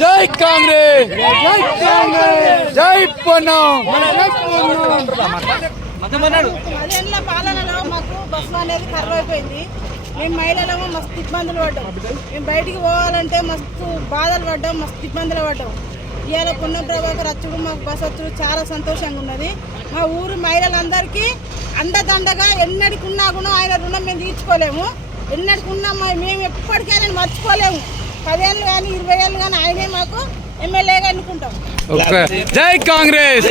जय कांग्रेस जय कांग्रेस जय पन्नाम పాలనలో మాకు బస్సు అనేది ఖరాబ్ అయిపోయింది. మేము మహిళలము మస్తు ఇబ్బందులు పడ్డాం. మేము బయటికి పోవాలంటే మస్తు బాధలు పడ్డాం, మస్తు ఇబ్బందులు పడ్డాం. ఇవాళ పుణ్యం ప్రభాకర్ వచ్చుడు మాకు బస్సు వచ్చుడు చాలా సంతోషంగా ఉన్నది. మా ఊరు మహిళలందరికీ అండదండగా ఎన్నడికున్నా కూడా ఆయన రుణం మేము తీర్చుకోలేము. ఎన్నడికున్నా మేము ఎప్పటికీ ఆయన మర్చిపోలేము. 10 ఏళ్ళు కానీ 20 ఏళ్ళు కానీ ఆయనే మాకు ఎమ్మెల్యేగా ఎన్నుకుంటాం. జై కాంగ్రెస్.